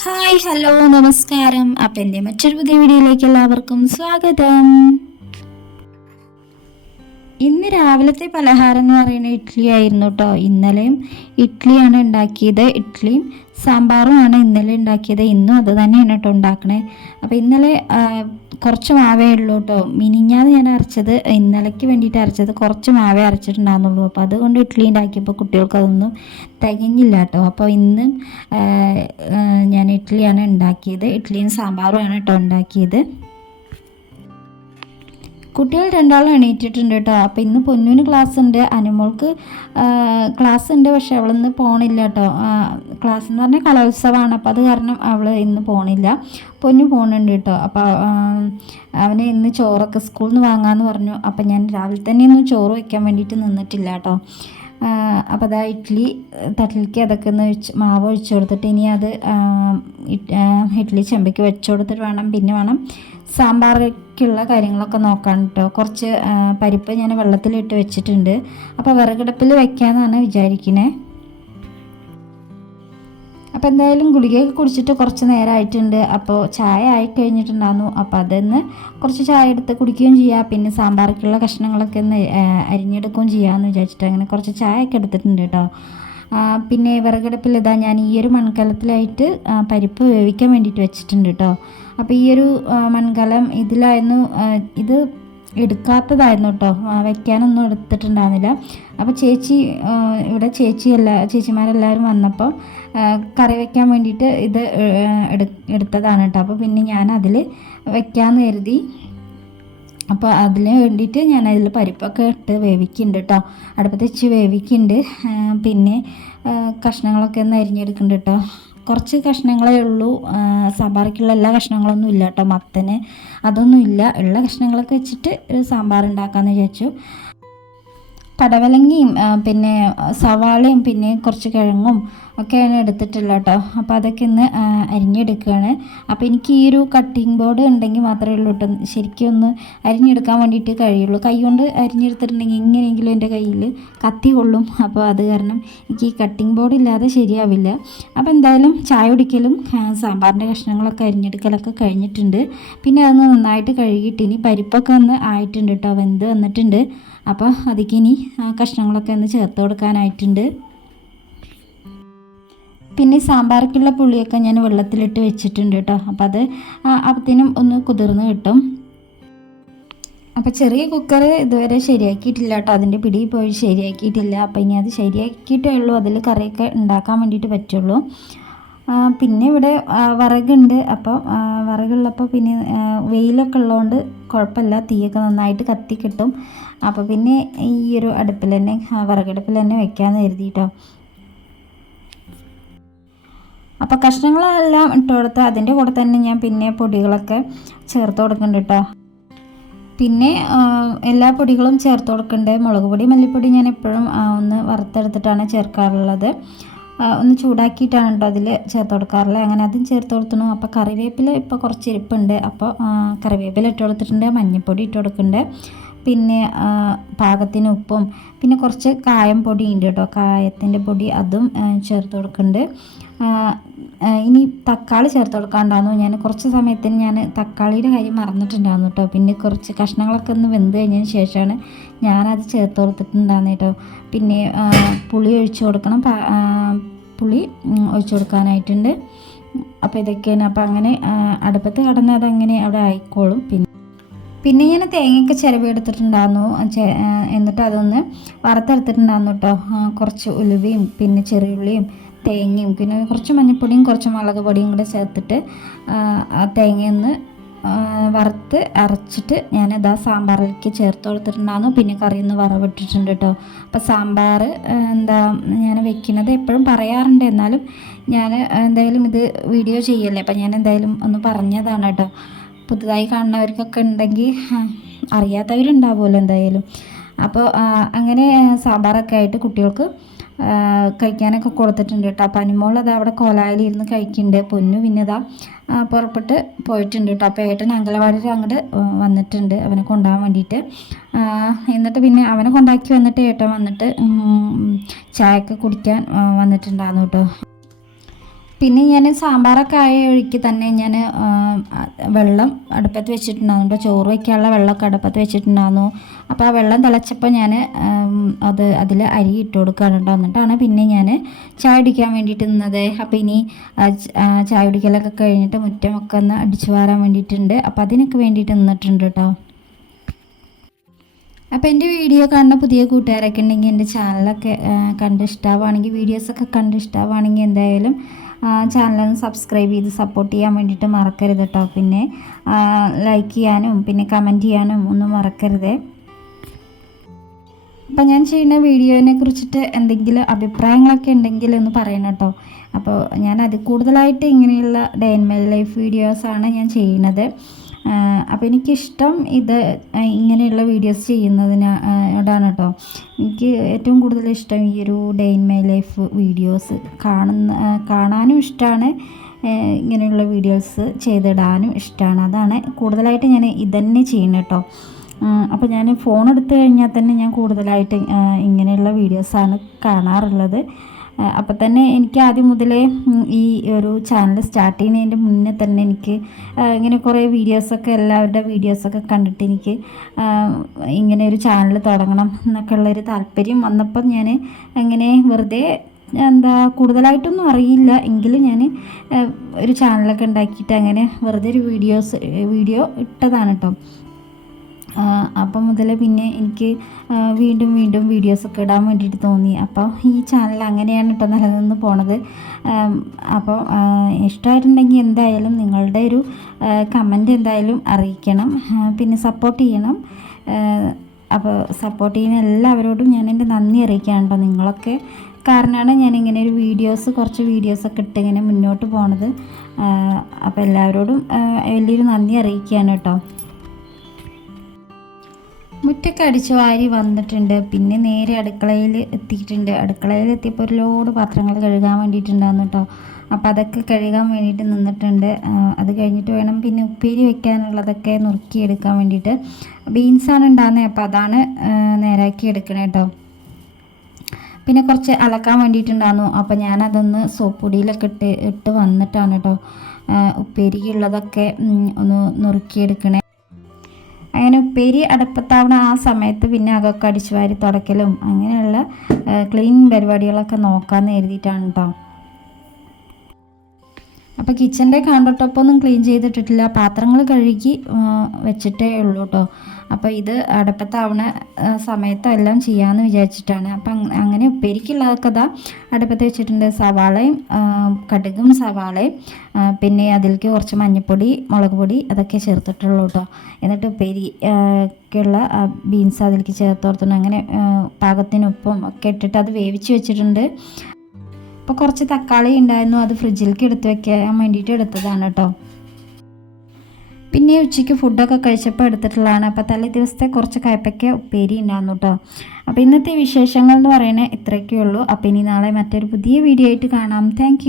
Hi hello നമസ്കാരം. അപ്പം എന്റെ മറ്റൊരു പുതിയ വീഡിയോയിലേക്ക് എല്ലാവർക്കും സ്വാഗതം. ഇന്ന് രാവിലത്തെ പലഹാരം എന്ന് പറയുന്നത് ഇഡ്ഡലി ആയിരുന്നു കേട്ടോ ഇന്നലെയും ഇഡ്ഡലിയാണ് ഉണ്ടാക്കിയത്. ഇഡ്ഡലിയും സാമ്പാറുമാണ് ഇന്നലെ ഉണ്ടാക്കിയത്. ഇന്നും അത് തന്നെയാണ് കേട്ടോ ഉണ്ടാക്കണേ. അപ്പോൾ ഇന്നലെ കുറച്ച് മാവേ ഉള്ളൂ കേട്ടോ. മിനിഞ്ഞാന്ന് ഞാൻ അരച്ചത് ഇന്നലേക്ക് വേണ്ടിയിട്ട് അരച്ചത് കുറച്ച് മാവേ അരച്ചിട്ടുണ്ടാകുന്നുള്ളൂ അപ്പോൾ അതുകൊണ്ട് ഇഡ്ഡലി ഉണ്ടാക്കിയപ്പോൾ കുട്ടികൾക്ക് അതൊന്നും തികഞ്ഞില്ല കേട്ടോ. അപ്പോൾ ഇന്നും ഞാൻ ഇഡ്ഡലിയാണ് ഉണ്ടാക്കിയത്. ഇഡ്ഡലിയും സാമ്പാറുമാണ് കേട്ടോ ഉണ്ടാക്കിയത്. കുട്ടികൾ രണ്ടാളും എണീറ്റിട്ടുണ്ട് കേട്ടോ. അപ്പോൾ ഇന്ന് പൊന്നുവിന് ക്ലാസ് ഉണ്ട് അനുമോൾക്ക് ക്ലാസ് ഉണ്ട് പക്ഷെ അവളിന്ന് പോണില്ല കേട്ടോ. ക്ലാസ് എന്ന് പറഞ്ഞാൽ കലോത്സവമാണ്. അപ്പോൾ അത് കാരണം അവൾ ഇന്ന് പോണില്ല. പൊന്നു പോണുണ്ട് കേട്ടോ. അപ്പോൾ അവന് ഇന്ന് ചോറൊക്കെ സ്കൂളിൽ നിന്ന് വാങ്ങാമെന്ന് പറഞ്ഞു. അപ്പോൾ ഞാൻ രാവിലെ തന്നെ ഒന്നും ചോറ് വയ്ക്കാൻ വേണ്ടിയിട്ട് നിന്നിട്ടില്ല കേട്ടോ. അപ്പോൾ അതാ ഇഡ്ഡലി തട്ടിലേക്ക് അതൊക്കെ ഒന്ന് ഒഴിച്ച് മാവ് ഒഴിച്ചു കൊടുത്തിട്ട് ഇനി അത് ഇഡ്ഡലി ചെമ്പയ്ക്ക് വെച്ചു കൊടുത്തിട്ട് വേണം. പിന്നെ വേണം സാമ്പാറിലേക്കുള്ള കാര്യങ്ങളൊക്കെ നോക്കാൻ കേട്ടോ കുറച്ച് പരിപ്പ് ഞാൻ വെള്ളത്തിലിട്ട് വെച്ചിട്ടുണ്ട്. അപ്പോൾ വിറകടുപ്പിൽ വെക്കാമെന്നാണ് വിചാരിക്കുന്നത് അപ്പോൾ എന്തായാലും ഗുളികയൊക്കെ കുടിച്ചിട്ട് കുറച്ച് നേരമായിട്ടുണ്ട് അപ്പോൾ ചായ ആയി കഴിഞ്ഞിട്ടുണ്ടായിരുന്നു അപ്പോൾ അതൊന്ന് കുറച്ച് ചായ എടുത്ത് കുടിക്കുകയും ചെയ്യാം. പിന്നെ സാമ്പാറിക്കുള്ള കഷ്ണങ്ങളൊക്കെ ഒന്ന് അരിഞ്ഞെടുക്കുകയും ചെയ്യാമെന്ന് വിചാരിച്ചിട്ട് അങ്ങനെ കുറച്ച് ചായയൊക്കെ എടുത്തിട്ടുണ്ട് കേട്ടോ. പിന്നെ വിറകടുപ്പിൽ ഇതാ ഞാൻ ഈ ഒരു മൺകലത്തിലായിട്ട് പരിപ്പ് വേവിക്കാൻ വേണ്ടിയിട്ട് വെച്ചിട്ടുണ്ട് കേട്ടോ. അപ്പോൾ ഈ ഒരു മൺകലം ഇതിലായിരുന്നു ഇത് എടുക്കാത്തതായിരുന്നു കേട്ടോ ആ, വെക്കാനൊന്നും എടുത്തിട്ടുണ്ടായിരുന്നില്ല. അപ്പോൾ ചേച്ചി ഇവിടെ ചേച്ചി എല്ലാ ചേച്ചിമാരെല്ലാവരും വന്നപ്പോൾ കറി വയ്ക്കാൻ വേണ്ടിയിട്ട് ഇത് എടു എടുത്തതാണ് കേട്ടോ അപ്പോൾ പിന്നെ ഞാൻ അതിൽ വയ്ക്കാമെന്ന് കരുതി. അപ്പോൾ അതിന് വേണ്ടിയിട്ട് ഞാൻ അതിൽ പരിപ്പൊക്കെ ഇട്ട് വേവിക്കുന്നുണ്ട് കേട്ടോ അടുപ്പത്ത് വെച്ച് വേവിക്കുന്നുണ്ട്. പിന്നെ കഷ്ണങ്ങളൊക്കെ ഒന്ന് അരിഞ്ഞെടുക്കുന്നുണ്ട് കേട്ടോ കുറച്ച് കഷ്ണങ്ങളേ ഉള്ളൂ. സാമ്പാറിക്കുള്ള എല്ലാ കഷ്ണങ്ങളൊന്നും ഇല്ല കേട്ടോ മത്തന് അതൊന്നും ഇല്ല. ഉള്ള കഷ്ണങ്ങളൊക്കെ വെച്ചിട്ട് ഒരു സാമ്പാർ ഉണ്ടാക്കാമെന്ന് വിചാരിച്ചു. പടവലങ്ങയും പിന്നെ സവാളയും പിന്നെ കുറച്ച് കിഴങ്ങും ഒക്കെയാണ് എടുത്തിട്ടുള്ളത് കേട്ടോ. അപ്പോൾ അതൊക്കെ ഇന്ന് അരിഞ്ഞെടുക്കുകയാണ്. അപ്പോൾ എനിക്ക് ഈ ഒരു കട്ടിംഗ് ബോർഡ് ഉണ്ടെങ്കിൽ മാത്രമേ ഉള്ളൂ കേട്ടോ. ശരിക്കും ഒന്ന് അരിഞ്ഞെടുക്കാൻ വേണ്ടിയിട്ട് കഴിയുള്ളൂ. കൈ കൊണ്ട് അരിഞ്ഞെടുത്തിട്ടുണ്ടെങ്കിൽ എങ്ങനെയെങ്കിലും എന്റെ കയ്യിൽ കത്തി കൊള്ളും. അപ്പോൾ അത് കാരണം എനിക്ക് ഈ കട്ടിംഗ് ബോർഡ് ഇല്ലാതെ ശരിയാവില്ല. അപ്പോൾ എന്തായാലും ചായ കുടിക്കലും സാമ്പാറിന്റെ കഷ്ണങ്ങളൊക്കെ അരിഞ്ഞെടുക്കലൊക്കെ കഴിഞ്ഞിട്ടുണ്ട്. പിന്നെ അതൊന്ന് നന്നായിട്ട് കഴുകിയിട്ട് ഇനി പരിപ്പൊക്കെ ഒന്ന് ആയിട്ടുണ്ട് കേട്ടോ. വെന്ത് വന്നിട്ടുണ്ട്. അപ്പോൾ അതിക്കിനി ആ കഷ്ണങ്ങളൊക്കെ ഒന്ന് ചേർത്ത് കൊടുക്കാനായിട്ടുണ്ട്. പിന്നെ സാമ്പാർക്കുള്ള പുളിയൊക്കെ ഞാൻ വെള്ളത്തിലിട്ട് വെച്ചിട്ടുണ്ട് കേട്ടോ. അപ്പോൾ അത് അപ്പത്തിനും ഒന്ന് കുതിർന്ന് കിട്ടും. അപ്പോൾ ചെറിയ കുക്കർ ഇതുവരെ ശരിയാക്കിയിട്ടില്ല കേട്ടോ. അതിന്റെ പിടി പോയി ശരിയാക്കിയിട്ടില്ല. അപ്പോൾ ഇനി അത് ശരിയാക്കിയിട്ടേ ഉള്ളൂ. അതിൽ കറിയൊക്കെ ഉണ്ടാക്കാൻ വേണ്ടിയിട്ട് പറ്റുള്ളൂ. പിന്നെ ഇവിടെ വിറകുണ്ട്. അപ്പോൾ വിറകുള്ളപ്പോൾ പിന്നെ വെയിലൊക്കെ ഉള്ളതുകൊണ്ട് കുഴപ്പമില്ല തീയൊക്കെ നന്നായിട്ട് കത്തി കിട്ടും. അപ്പോൾ പിന്നെ ഈ ഒരു അടുപ്പിൽ തന്നെ വിറകടുപ്പിൽ തന്നെ വെക്കാമെന്ന് കരുതിയിട്ടോ അപ്പോൾ കഷ്ണങ്ങളെല്ലാം ഇട്ട് കൊടുത്ത് അതിന്റെ കൂടെ തന്നെ ഞാൻ പിന്നെ പൊടികളൊക്കെ ചേർത്ത് കൊടുക്കുന്നുണ്ട് കേട്ടോ പിന്നെ എല്ലാ പൊടികളും ചേർത്ത് കൊടുക്കുന്നുണ്ട് മുളക് പൊടി മല്ലിപ്പൊടി ഞാൻ എപ്പോഴും ഒന്ന് വറുത്തെടുത്തിട്ടാണ് ചേർക്കാറുള്ളത്. ഒന്ന് ചൂടാക്കിയിട്ടാണ് കേട്ടോ അതിൽ ചേർത്ത് കൊടുക്കാറുള്ളത്. അങ്ങനെ അതും ചേർത്ത് കൊടുത്തണു അപ്പോൾ കറിവേപ്പില ഇപ്പോൾ കുറച്ച് ഇരിപ്പുണ്ട്. അപ്പോൾ കറിവേപ്പില ഇട്ട് കൊടുത്തിട്ടുണ്ട് മഞ്ഞൾപ്പൊടി ഇട്ട് കൊടുക്കുന്നുണ്ട്. പിന്നെ പാകത്തിന് ഉപ്പും പിന്നെ കുറച്ച് കായം പൊടി ഉണ്ട് കേട്ടോ. കായത്തിന്റെ പൊടി അതും ചേർത്ത് കൊടുക്കുന്നുണ്ട്. ഇനി തക്കാളി ചേർത്ത് കൊടുക്കാണ്ടായിരുന്നു ഞാൻ കുറച്ച് സമയത്തിന് ഞാൻ തക്കാളിയുടെ കാര്യം മറന്നിട്ടുണ്ടായിരുന്നു കേട്ടോ. പിന്നെ കുറച്ച് കഷ്ണങ്ങളൊക്കെ ഒന്ന് വെന്ത് കഴിഞ്ഞതിന് ശേഷമാണ് ഞാനത് ചേർത്ത് കൊടുത്തിട്ടുണ്ടായിരുന്നു കേട്ടോ. പിന്നെ പുളി ഒഴിച്ചു കൊടുക്കണം. പുളി ഒഴിച്ചു കൊടുക്കാനായിട്ടുണ്ട്. അപ്പോൾ ഇതൊക്കെയാണ്. അപ്പോൾ അങ്ങനെ അടുപ്പത്ത് കടന്ന് അതങ്ങനെ അവിടെ ആയിക്കോളും. പിന്നെ പിന്നെ ഞാൻ തേങ്ങയൊക്കെ ചിരവി എടുത്തിട്ടുണ്ടായിരുന്നു എന്നിട്ട് അതൊന്ന് വറുത്തെടുത്തിട്ടുണ്ടായിരുന്നു കേട്ടോ കുറച്ച് ഉലുവയും പിന്നെ ചെറിയുള്ളിയും തേങ്ങയും പിന്നെ കുറച്ച് മഞ്ഞൾപ്പൊടിയും കുറച്ച് മുളക് പൊടിയും കൂടെ ചേർത്തിട്ട് ആ, തേങ്ങയൊന്ന് വറുത്ത് അരച്ചിട്ട് ഞാനത് ആ സാമ്പാറിലേക്ക് ചേർത്ത് കൊടുത്തിട്ടുണ്ടായിരുന്നു. പിന്നെ കറി ഒന്ന് വറവിട്ടിട്ടുണ്ട് കേട്ടോ അപ്പോൾ സാമ്പാർ എന്താ ഞാൻ വെക്കുന്നത് എപ്പോഴും പറയാറുണ്ട്. എന്നാലും ഞാൻ എന്തായാലും ഇത് വീഡിയോ ചെയ്യല്ലേ. അപ്പം ഞാൻ എന്തായാലും ഒന്ന് പറഞ്ഞതാണ് കേട്ടോ പുതുതായി കാണുന്നവർക്കൊക്കെ ഉണ്ടെങ്കിൽ അറിയാത്തവരുണ്ടാവുമല്ലോ എന്തായാലും. അപ്പോൾ അങ്ങനെ സാമ്പാറൊക്കെ ആയിട്ട് കുട്ടികൾക്ക് കഴിക്കാനൊക്കെ കൊടുത്തിട്ടുണ്ട് കേട്ടോ. അപ്പോൾ അനുമോൾ അത് അവിടെ കോലായിൽ ഇരുന്ന് കഴിക്കുന്നുണ്ട്. പൊന്നു പിന്നെ ഇതാ ആ, പുറപ്പെട്ട് പോയിട്ടുണ്ട് കേട്ടോ. അപ്പോൾ ഏട്ടൻ അങ്കലവാടിയിൽ അങ്ങോട്ട് വന്നിട്ടുണ്ട് അവനെ കൊണ്ടുപോകാൻ വേണ്ടിയിട്ട്. എന്നിട്ട് പിന്നെ അവനെ കൊണ്ടാക്കി വന്നിട്ട് ഏട്ടൻ വന്നിട്ട് ചായയൊക്കെ കുടിക്കാൻ വന്നിട്ടുണ്ടായിരുന്നു കേട്ടോ. പിന്നെ ഞാൻ സാമ്പാറൊക്കെ ആയ ഒഴുക്കി തന്നെ ഞാൻ വെള്ളം അടുപ്പത്ത് വെച്ചിട്ടുണ്ടായിരുന്നു. ചോറ് വയ്ക്കാനുള്ള വെള്ളമൊക്കെ അടുപ്പത്ത് വെച്ചിട്ടുണ്ടായിരുന്നു. അപ്പോൾ ആ വെള്ളം തിളച്ചപ്പോൾ ഞാൻ അത് അതിൽ അരി ഇട്ട് കൊടുക്കുകയാണ് എന്നിട്ടാണ് പിന്നെ ഞാൻ ചായ കുടിക്കാൻ വേണ്ടിയിട്ട് നിന്നത്. അപ്പോൾ ഇനി ചായ കുടിക്കലൊക്കെ കഴിഞ്ഞിട്ട് മുറ്റമൊക്കെ ഒന്ന് അടിച്ചു വാരാൻ വേണ്ടിയിട്ടുണ്ട്. അപ്പോൾ അതിനൊക്കെ വേണ്ടിയിട്ട് നിന്നിട്ടുണ്ട് കേട്ടോ അപ്പോൾ എന്റെ വീഡിയോ കാണുന്ന പുതിയ കൂട്ടുകാരൊക്കെ ഉണ്ടെങ്കിൽ എന്റെ ചാനലൊക്കെ കണ്ട് ഇഷ്ടമാവുകയാണെങ്കിൽ വീഡിയോസൊക്കെ കണ്ട് ഇഷ്ടമാവുകയാണെങ്കിൽ എന്തായാലും ചാനലൊന്ന് സബ്സ്ക്രൈബ് ചെയ്ത് സപ്പോർട്ട് ചെയ്യാൻ വേണ്ടിയിട്ട് മറക്കരുത് കേട്ടോ പിന്നെ ലൈക്ക് ചെയ്യാനും പിന്നെ കമന്റ് ചെയ്യാനും ഒന്നും മറക്കരുത്. അപ്പം ഞാൻ ചെയ്യുന്ന വീഡിയോനെ കുറിച്ചിട്ട് എന്തെങ്കിലും അഭിപ്രായങ്ങളൊക്കെ ഉണ്ടെങ്കിൽ ഒന്ന് പറയണം കേട്ടോ അപ്പോൾ ഞാൻ അത് കൂടുതലായിട്ട് ഇങ്ങനെയുള്ള ഡേ ഇൻ മൈ ലൈഫ് വീഡിയോസാണ് ഞാൻ ചെയ്യുന്നത്. അപ്പോൾ എനിക്കിഷ്ടം ഇത് ഇങ്ങനെയുള്ള വീഡിയോസ് ചെയ്യുന്നതിനോടാണ് കേട്ടോ എനിക്ക് ഏറ്റവും കൂടുതൽ ഇഷ്ടം ഈ ഒരു day in my life videos കാണുന്ന കാണാനും ഇഷ്ടമാണ് ഇങ്ങനെയുള്ള വീഡിയോസ് ചെയ്തിടാനും ഇഷ്ടമാണ് അതാണ് കൂടുതലായിട്ട് ഞാൻ ഇതന്നെ ചെയ്യുന്നത് കേട്ടോ അപ്പോൾ ഞാൻ ഫോൺ എടുത്തു കഴിഞ്ഞാൽ തന്നെ ഞാൻ കൂടുതലായിട്ട് ഇങ്ങനെയുള്ള വീഡിയോസാണ് കാണാറുള്ളത്. അപ്പോൾ തന്നെ എനിക്ക് ആദ്യം മുതലേ ഈ ഒരു ചാനൽ സ്റ്റാർട്ട് ചെയ്യുന്നതിന്റെ മുന്നേ തന്നെ എനിക്ക് ഇങ്ങനെ കുറേ വീഡിയോസൊക്കെ എല്ലാവരുടെ വീഡിയോസൊക്കെ കണ്ടിട്ട് എനിക്ക് ഇങ്ങനെ ഒരു ചാനൽ തുടങ്ങണം എന്നൊക്കെ ഉള്ളൊരു താല്പര്യം വന്നപ്പം ഞാൻ അങ്ങനെ വെറുതെ എന്താ കൂടുതലായിട്ടൊന്നും അറിയില്ല. എങ്കിലും ഞാൻ ഒരു ചാനലൊക്കെ ഉണ്ടാക്കിയിട്ട് അങ്ങനെ വെറുതെ ഒരു വീഡിയോസ് വീഡിയോ ഇട്ടതാണ് കേട്ടോ അപ്പം മുതൽ പിന്നെ എനിക്ക് വീണ്ടും വീണ്ടും വീഡിയോസൊക്കെ ഇടാൻ വേണ്ടിയിട്ട് തോന്നി. അപ്പോൾ ഈ ചാനൽ അങ്ങനെയാണ് കേട്ടോ നിലനിന്ന് പോണത്. അപ്പോൾ ഇഷ്ടമായിട്ടുണ്ടെങ്കിൽ എന്തായാലും നിങ്ങളുടെ ഒരു കമന്റ് എന്തായാലും അറിയിക്കണം. പിന്നെ സപ്പോർട്ട് ചെയ്യണം. അപ്പോൾ സപ്പോർട്ട് ചെയ്യുന്ന എല്ലാവരോടും ഞാൻ എന്റെ നന്ദി അറിയിക്കുകയാണ് കേട്ടോ നിങ്ങളൊക്കെ. കാരണമാണ് ഞാൻ ഇങ്ങനെ ഒരു വീഡിയോസ് കുറച്ച് വീഡിയോസൊക്കെ ഇട്ട് ഇങ്ങനെ മുന്നോട്ട് പോണത്. അപ്പോൾ എല്ലാവരോടും വലിയൊരു നന്ദി അറിയിക്കുകയാണ് കേട്ടോ മുറ്റൊക്കെ അടിച്ചു വാരി വന്നിട്ടുണ്ട്. പിന്നെ നേരെ അടുക്കളയിൽ എത്തിയിട്ടുണ്ട്. അടുക്കളയിൽ എത്തിയപ്പോൾ ഒരു ലോഡ് പാത്രങ്ങൾ കഴുകാൻ വേണ്ടിയിട്ടുണ്ടായിരുന്നു കേട്ടോ അപ്പോൾ അതൊക്കെ കഴുകാൻ വേണ്ടിയിട്ട് നിന്നിട്ടുണ്ട്. അത് കഴിഞ്ഞിട്ട് വേണം പിന്നെ ഉപ്പേരി വെക്കാനുള്ളതൊക്കെ നുറുക്കിയെടുക്കാൻ വേണ്ടിയിട്ട്. ബീൻസാണ് ഉണ്ടാകുന്നത് അപ്പോൾ അതാണ് നേരാക്കി എടുക്കണേ കേട്ടോ പിന്നെ കുറച്ച് അലക്കാൻ വേണ്ടിയിട്ടുണ്ടായിരുന്നു. അപ്പോൾ ഞാനതൊന്ന് സോപ്പ് പൊടിയിലൊക്കെ ഇട്ട് ഇട്ട് വന്നിട്ടാണ് കേട്ടോ ഉപ്പേരിക്കുള്ളതൊക്കെ ഒന്ന് നുറുക്കിയെടുക്കണേ. അങ്ങനെ ഉപ്പേരി അടുപ്പത്താവണ ആ സമയത്ത് പിന്നെ അതൊക്കെ അടിച്ചു വാരി തുടക്കലും അങ്ങനെയുള്ള ക്ലീൻ പരിപാടികളൊക്കെ നോക്കാമെന്ന് എഴുതിയിട്ടാണ് കേട്ടോ അപ്പോൾ കിച്ചന്റെ കൗണ്ടർ ടോപ്പൊന്നും ക്ലീൻ ചെയ്തിട്ടിട്ടില്ല. പാത്രങ്ങൾ കഴുകി വെച്ചിട്ടേ ഉള്ളൂ കേട്ടോ അപ്പോൾ ഇത് അടുപ്പത്താവണ സമയത്തെല്ലാം ചെയ്യാമെന്ന് വിചാരിച്ചിട്ടാണ്. അപ്പം അങ്ങനെ ഉപ്പേരിക്കുള്ളതൊക്കെ ഇതാ അടുപ്പത്ത് വെച്ചിട്ടുണ്ട്. സവാളയും കടുകും സവാളയും പിന്നെ അതിലേക്ക് കുറച്ച് മഞ്ഞൾപ്പൊടി മുളക് പൊടി അതൊക്കെ ചേർത്തിട്ടുള്ളൂ കേട്ടോ എന്നിട്ട് ഉപ്പേരി ഒക്കെയുള്ള ബീൻസ് അതിലേക്ക് ചേർത്ത് കൊടുത്തിട്ടുണ്ട് അങ്ങനെ പാകത്തിന് ഉപ്പും ഒക്കെ ഇട്ടിട്ട് അത് വേവിച്ച് വെച്ചിട്ടുണ്ട്. അപ്പോൾ കുറച്ച് തക്കാളി ഉണ്ടായിരുന്നു. അത് ഫ്രിഡ്ജിലേക്ക് എടുത്ത് വെക്കാൻ വേണ്ടിയിട്ട് എടുത്തതാണ് കേട്ടോ പിന്നെ ഉച്ചയ്ക്ക് ഫുഡൊക്കെ കഴിച്ചപ്പോൾ എടുത്തിട്ടുള്ളതാണ്. അപ്പോൾ തലേ ദിവസത്തെ കുറച്ച് കയ്പയ്ക്ക ഉപ്പേരി ഉണ്ടായിരുന്നു കേട്ടോ അപ്പോൾ ഇന്നത്തെ വിശേഷങ്ങൾ എന്ന് പറയുന്നത് ഇത്രയൊക്കെ ഉള്ളൂ. അപ്പോൾ ഇനി നാളെ മറ്റൊരു പുതിയ വീഡിയോ ആയിട്ട് കാണാം. താങ്ക്